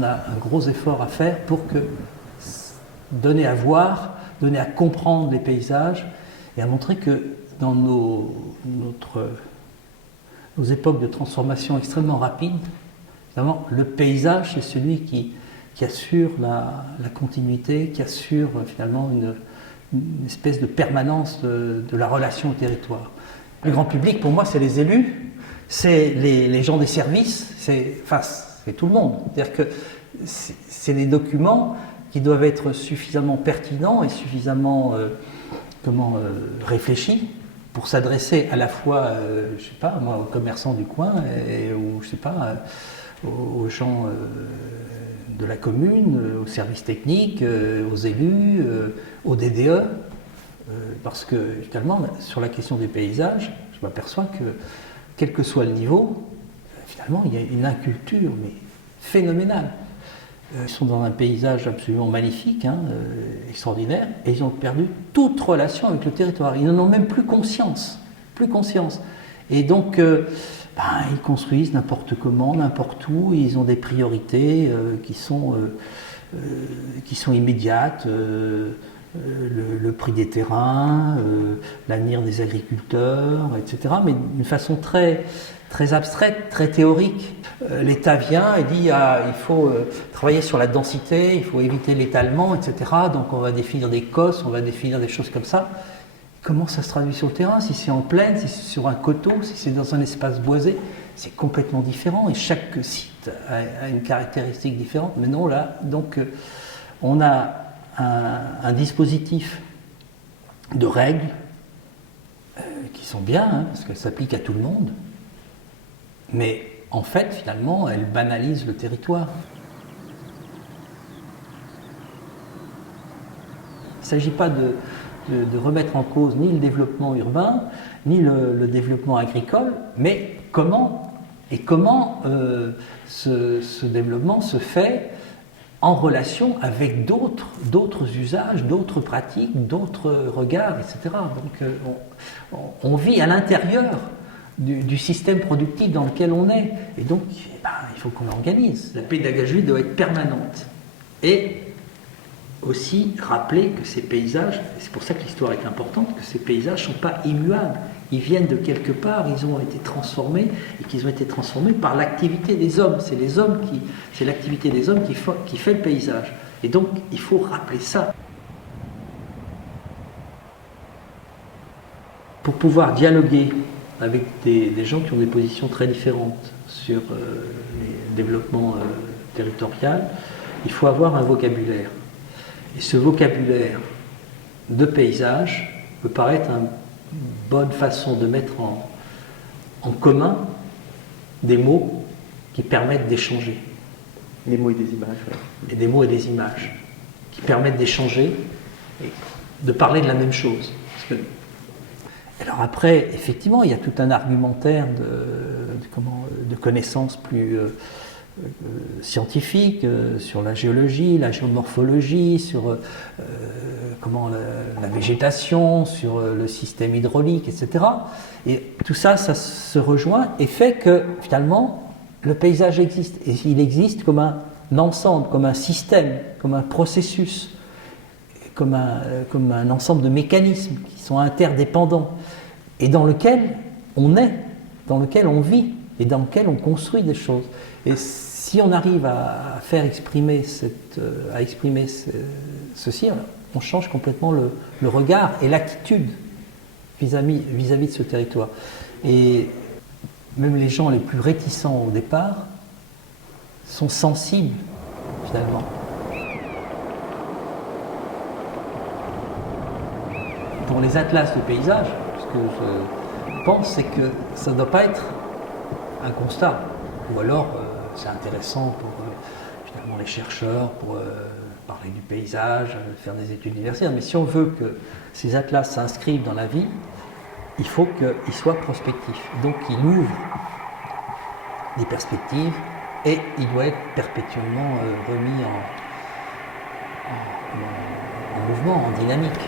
on a un gros effort à faire pour donner à voir, donner à comprendre les paysages et à montrer que dans nos époques de transformation extrêmement rapides, évidemment, le paysage, c'est celui qui assure la continuité, qui assure finalement une espèce de permanence de la relation au territoire. Le grand public, pour moi, c'est les élus, c'est les gens des services, c'est tout le monde. C'est-à-dire que c'est des documents qui doivent être suffisamment pertinents et suffisamment réfléchis pour s'adresser à la fois, je sais pas, moi, aux commerçants du coin ou je sais pas, aux gens de la commune, aux services techniques, aux élus, aux DDE, parce que finalement, sur la question des paysages, je m'aperçois que quel que soit le niveau, finalement, il y a une inculture mais phénoménale. Ils sont dans un paysage absolument magnifique, extraordinaire, et ils ont perdu toute relation avec le territoire. Ils n'en ont même plus conscience. Et donc, ils construisent n'importe comment, n'importe où, ils ont des priorités qui sont immédiates, le prix des terrains, l'avenir des agriculteurs, etc. Mais d'une façon très abstraite, très théorique. L'État vient et dit il faut travailler sur la densité, il faut éviter l'étalement, etc. Donc on va définir des COS, on va définir des choses comme ça. Comment ça se traduit sur le terrain? Si c'est en plaine, si c'est sur un coteau, si c'est dans un espace boisé, c'est complètement différent et chaque site a une caractéristique différente. Mais non, là, donc on a un dispositif de règles qui sont bien, parce qu'elles s'appliquent à tout le monde, mais en fait, finalement, elles banalisent le territoire. Il ne s'agit pas de remettre en cause ni le développement urbain, ni le développement agricole, mais comment ce développement se fait en relation avec d'autres usages, d'autres pratiques, d'autres regards, etc. Donc on vit à l'intérieur du système productif dans lequel on est. Et donc, il faut qu'on l'organise. La pédagogie doit être permanente. Et aussi rappeler que ces paysages, et c'est pour ça que l'histoire est importante, que ces paysages ne sont pas immuables. Ils viennent de quelque part, ils ont été transformés, et qu'ils ont été transformés par l'activité des hommes. C'est l'activité des hommes qui fait le paysage. Et donc, il faut rappeler ça. Pour pouvoir dialoguer avec des gens qui ont des positions très différentes sur les développements territorial, il faut avoir un vocabulaire. Et ce vocabulaire de paysage peut paraître une bonne façon de mettre en commun des mots qui permettent d'échanger. Des mots et des images. Ouais. Et des mots et des images qui permettent d'échanger et de parler de la même chose. Alors après, effectivement, il y a tout un argumentaire de connaissances plus scientifiques sur la géologie, la géomorphologie, sur la végétation, sur le système hydraulique, etc. Et tout ça, ça se rejoint et fait que finalement, le paysage existe. Et il existe comme un ensemble, comme un système, comme un processus, comme un ensemble de mécanismes qui sont interdépendants et dans lequel on est, dans lequel on vit et dans lequel on construit des choses. Et si on arrive à faire exprimer ceci, on change complètement le regard et l'attitude vis-à-vis de ce territoire. Et même les gens les plus réticents au départ sont sensibles finalement. Pour les atlas de paysage, ce que je pense, c'est que ça ne doit pas être un constat. Ou alors, c'est intéressant pour finalement les chercheurs, pour parler du paysage, faire des études universitaires. Mais si on veut que ces atlas s'inscrivent dans la vie, il faut qu'ils soient prospectifs. Donc, il ouvre des perspectives et il doit être perpétuellement remis en mouvement, en dynamique.